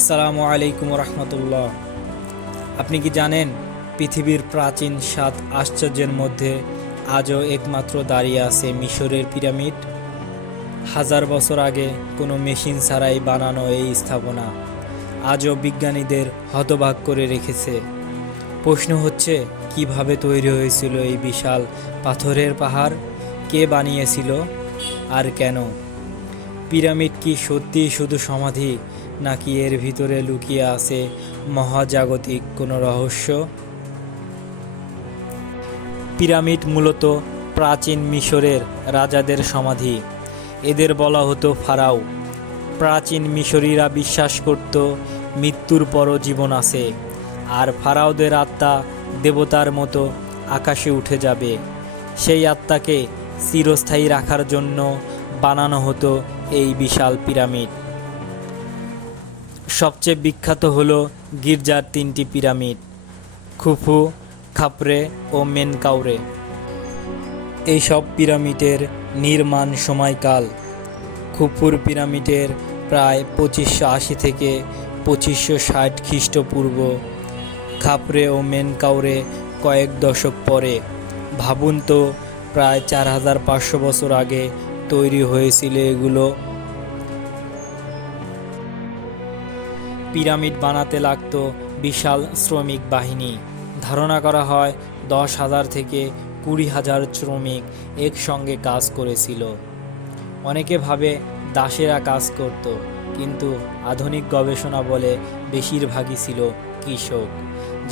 আসসালামু আলাইকুম রহমতুল্লাহ। আপনি কি জানেন পৃথিবীর প্রাচীন 7 আশ্চর্যের মধ্যে আজও একমাত্র দাঁড়িয়ে আছে মিশরের পিরামিড? হাজার বছর আগে কোনো মেশিন ছাড়াই বানানো এই স্থাপনা আজও বিজ্ঞানীদের হতবাক করে রেখেছে। প্রশ্ন হচ্ছে, কিভাবে তৈরি হয়েছিল এই বিশাল পাথরের পাহাড়, কে বানিয়েছিল আর কেন? পিরামিড কি সত্যিই শুধু সমাধি, নাকি এর ভিতরে লুকিয়ে আছে মহাজাগতিক কোনো রহস্য? পিরামিড মূলত প্রাচীন মিশরের রাজাদের সমাধি। এদের বলা হতো ফারাও। প্রাচীন মিশরীরা বিশ্বাস করত মৃত্যুর পরও জীবন আছে, আর ফারাওদের আত্মা দেবতার মতো আকাশে উঠে যাবে। সেই আত্মাকে চিরস্থায়ী রাখার জন্য বানানো হতো এই বিশাল পিরামিড। সবচেয়ে বিখ্যাত হলো গির্জার 3টি পিরামিড, খুফু, খাপরে ও মেনকাউরে। এইসব পিরামিডের নির্মাণ সময়কাল খুফুর পিরামিডের প্রায় 2580 থেকে 2560 খ্রিস্টপূর্ব, খাপরে ও মেনকাউরে কয়েক দশক পরে। ভাবুন তো, প্রায় 4500 বছর আগে তৈরি হয়েছিল এগুলো। পিরামিড বানাতে লাগত বিশাল শ্রমিক বাহিনী। ধারণা করা হয় 10,000 থেকে 20,000 শ্রমিক একসঙ্গে কাজ করেছিল। অনেকে ভাবে দাসেরা কাজ করত, কিন্তু আধুনিক গবেষণা বলে বেশিরভাগই ছিল কৃষক,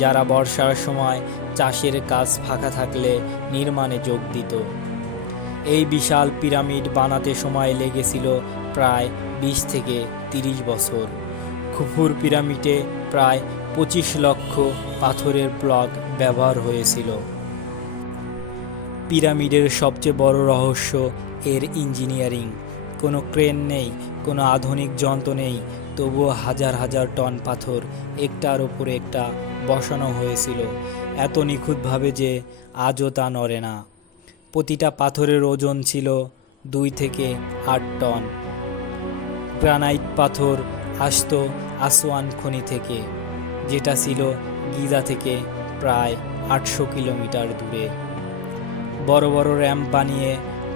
যারা বর্ষার সময় চাষের কাজ ফাঁকা থাকলে নির্মাণে যোগ দিত। এই বিশাল পিরামিড বানাতে সময় লেগেছিল প্রায় 20 থেকে 30 বছর। খুফুর পিরামিডে প্রায় 25 লক্ষ পাথরের ব্লক ব্যবহার হয়েছিল। পিরামিডের সবচেয়ে বড় রহস্য এর ইঞ্জিনিয়ারিং। কোনো ক্রেন নেই, কোনো আধুনিক যন্ত্র নেই, তবুও হাজার হাজার টন পাথর একটার উপরে একটা বসানো হয়েছিল এত নিখুঁতভাবে যে আজও তা নড়ে না। প্রতিটা পাথরের ওজন ছিল 2 থেকে 8 টন। গ্রানাইট পাথর আসতো আসওয়ান খনি থেকে, যেটা ছিল গিজা থেকে প্রায় 800 কিলোমিটার দূরে। বড় বড় র্যাম্প বানিয়ে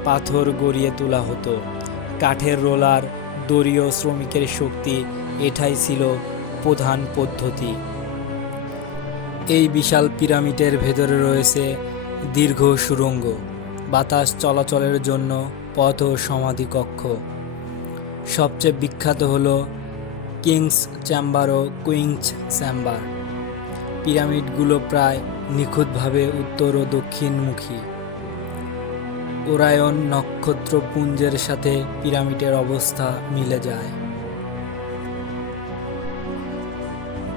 পাথর গড়িয়ে তোলা হতো। কাঠের রোলার, দড়ি ও শ্রমিকের শক্তি, এটাই ছিল প্রধান পদ্ধতি। এই বিশাল পিরামিডের ভেতরে রয়েছে দীর্ঘ সুড়ঙ্গ, বাতাস চলাচলের জন্য পথ ও সমাধি কক্ষ। সবচেয়ে বিখ্যাত হলো কিংস চেম্বার ও কুইন্স চেম্বার। পিরামিডগুলো প্রায় নিখুঁতভাবে উত্তর ও দক্ষিণমুখী। ওরায়ন নক্ষত্রপুঞ্জের সাথে পিরামিডের অবস্থা মিলে যায়।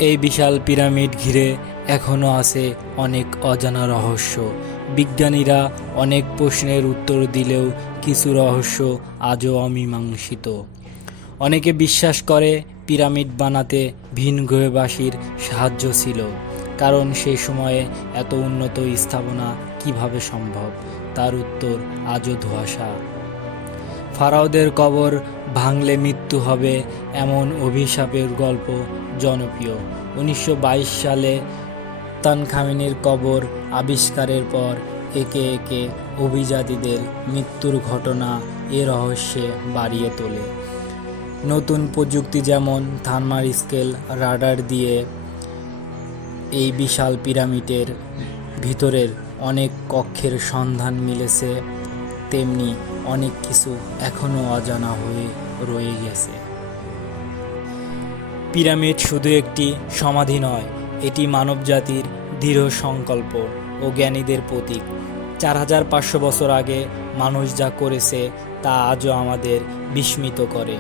এই বিশাল পিরামিড ঘিরে এখনও আছে অনেক অজানা রহস্য। বিজ্ঞানীরা অনেক প্রশ্নের উত্তর দিলেও কিছু রহস্য আজও অমীমাংসিত। অনেকে বিশ্বাস করে পিরামিড বানাতে ভিনগ্রহবাসীর সাহায্য ছিল, কারণ সেই সময়ে এত উন্নত স্থাপনা কিভাবে সম্ভব, তার উত্তর আজও ধোঁয়াশা। ফারাওদের কবর ভাঙলে মৃত্যু হবে, এমন অভিশাপের গল্প জনপ্রিয়। 1922 সালে তানখামেনির কবর আবিষ্কারের পর একে একে অভিজাতীদের মৃত্যুর ঘটনা এ রহস্যে বাড়িয়ে তোলে। নতুন প্রযুক্তি যেমন থার্মাল স্কেল রাডার দিয়ে এই বিশাল পিরামিডের ভিতরের অনেক কক্ষের সন্ধান মিলেছে, তেমনি অনেক কিছু এখনও অজানা হয়ে রয়ে গেছে। পিরামিড শুধু একটি সমাধি নয়, এটি মানবজাতির দৃঢ় সংকল্প ও জ্ঞানীদের প্রতীক। 4500 বছর আগে মানুষ যা করেছে তা আজও আমাদের বিস্মিত করে।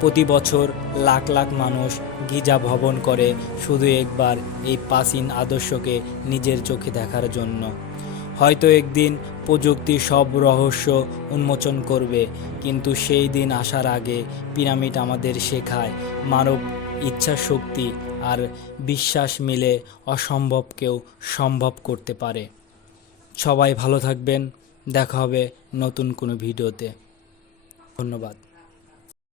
প্রতি বছর লাখ লাখ মানুষ গিজা ভ্রমণ করে শুধু একবার এই প্রাচীন আদর্শকে নিজের চোখে দেখার জন্য। হয়তো একদিন প্রযুক্তি সব রহস্য উন্মোচন করবে, কিন্তু সেই দিন আসার আগে পিরামিড আমাদের শেখায় মানব ইচ্ছা শক্তি আর বিশ্বাস মিলে অসম্ভবকেও সম্ভব করতে পারে। সবাই ভালো থাকবেন, দেখা হবে নতুন কোনো ভিডিওতে। ধন্যবাদ।